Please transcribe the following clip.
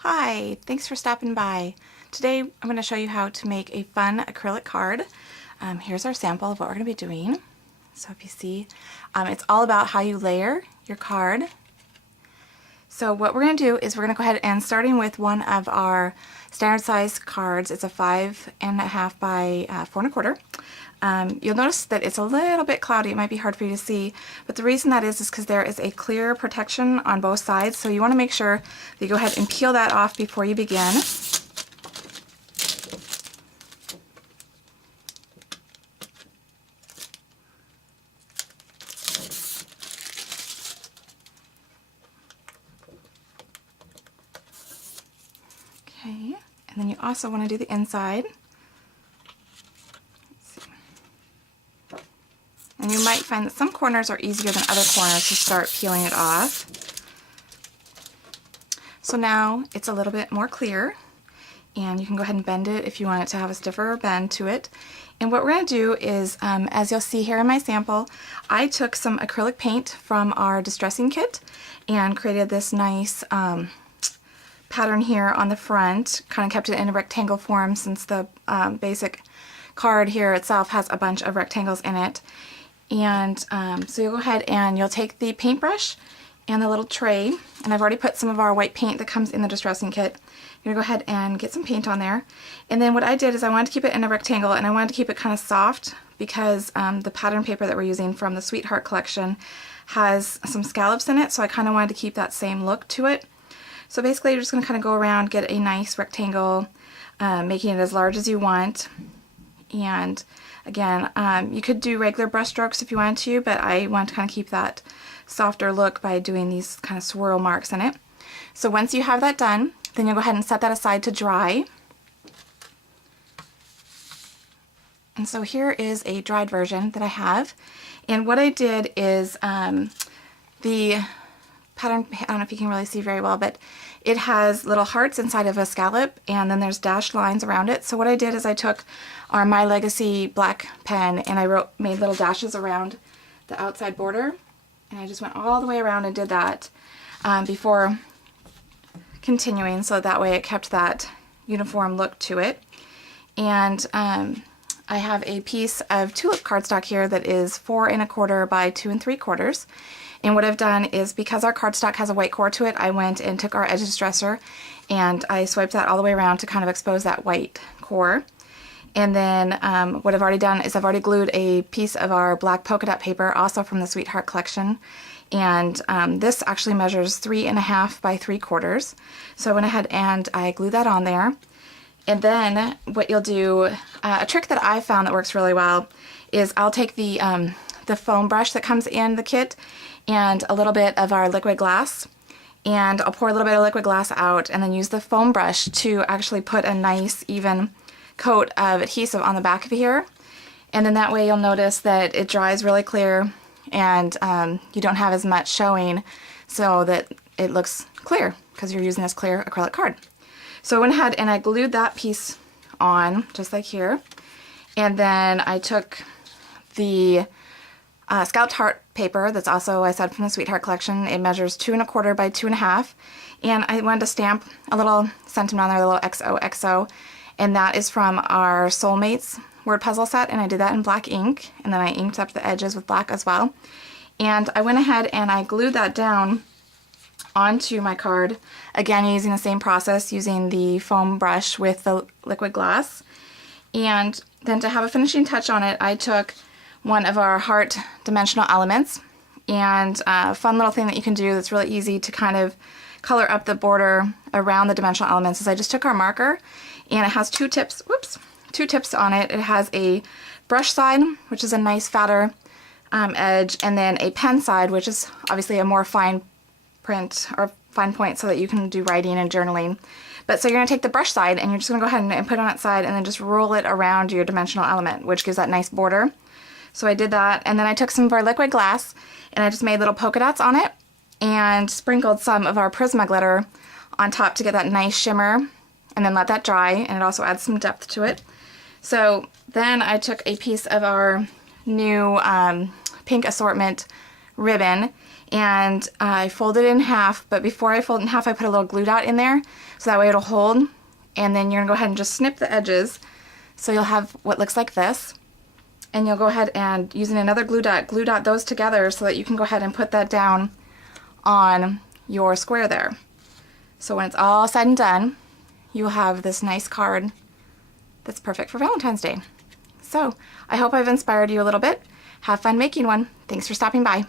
Hi, thanks for stopping by. Today I'm going to show you how to make a fun acrylic card. Here's our sample of what we're going to be doing. So if you see, it's all about how you layer your card. So what we're going to do is we're going to go ahead and starting with one of our standard size cards. It's a 5.5 by 4.25. You'll notice that it's a little bit cloudy. It might be hard for you to see, but the reason that is because there is a clear protection on both sides, so you want to make sure that you go ahead and peel that off before you begin. Okay, and then you also want to do the inside. And you might find that some corners are easier than other corners to start peeling it off. So now it's a little bit more clear, and you can go ahead and bend it if you want it to have a stiffer bend to it. And what we're going to do is, as you'll see here in my sample, I took some acrylic paint from our distressing kit and created this nice pattern here on the front, kind of kept it in a rectangle form since the basic card here itself has a bunch of rectangles in it. And so you'll go ahead and you'll take the paintbrush and the little tray, and I've already put some of our white paint that comes in the distressing kit. You're going to go ahead and get some paint on there. And then what I did is I wanted to keep it in a rectangle, and I wanted to keep it kind of soft because the pattern paper that we're using from the Sweetheart collection has some scallops in it, so I kind of wanted to keep that same look to it. So basically you're just going to kind of go around, get a nice rectangle, making it as large as you want. And again, you could do regular brush strokes if you wanted to, but I want to kind of keep that softer look by doing these kind of swirl marks in it. So once you have that done, then you'll go ahead and set that aside to dry. And so here is a dried version that I have. And what I did is the pattern, I don't know if you can really see very well, but it has little hearts inside of a scallop, and then there's dashed lines around it. So what I did is I took our My Legacy black pen and I made little dashes around the outside border, and I just went all the way around and did that before continuing, so that way it kept that uniform look to it. And I have a piece of Tulip cardstock here that is 4 1/4 by 2 3/4. And what I've done is, because our cardstock has a white core to it, I went and took our edge distresser and I swiped that all the way around to kind of expose that white core. And then what I've already done is I've already glued a piece of our black polka dot paper, also from the Sweetheart collection. And this actually measures 3 1/2 by 3/4. So I went ahead and I glued that on there. And then what you'll do, a trick that I found that works really well, is I'll take the foam brush that comes in the kit and a little bit of our liquid glass, and I'll pour a little bit of liquid glass out and then use the foam brush to actually put a nice even coat of adhesive on the back of here. And then that way you'll notice that it dries really clear, and you don't have as much showing, so that it looks clear because you're using this clear acrylic card. So I went ahead and I glued that piece on just like here, and then I took the Scallop Heart paper that's also, I said, from the Sweetheart collection. It measures 2 1/4 by 2 1/2, and I wanted to stamp a little sentiment on there, a little XOXO, and that is from our Soulmates word puzzle set, and I did that in black ink, and then I inked up the edges with black as well. And I went ahead and I glued that down onto my card, again using the same process, using the foam brush with the liquid glass. And then to have a finishing touch on it, I took one of our heart dimensional elements, and a fun little thing that you can do that's really easy to kind of color up the border around the dimensional elements is I just took our marker, and it has two tips on it. It has a brush side, which is a nice fatter edge, and then a pen side, which is obviously a more fine print or fine point, so that you can do writing and journaling. But so you're going to take the brush side and you're just going to go ahead and put it on its side, and then just roll it around your dimensional element, which gives that nice border. So I did that, and then I took some of our liquid glass and I just made little polka dots on it and sprinkled some of our Prisma glitter on top to get that nice shimmer, and then let that dry, and it also adds some depth to it. So then I took a piece of our new pink Assortment ribbon, and I fold it in half, but before I fold it in half I put a little glue dot in there so that way it'll hold, and then you're gonna go ahead and just snip the edges so you'll have what looks like this, and you'll go ahead and using another glue dot those together so that you can go ahead and put that down on your square there. So when it's all said and done, you'll have this nice card that's perfect for Valentine's Day. So I hope I've inspired you a little bit. Have fun making one. Thanks for stopping by.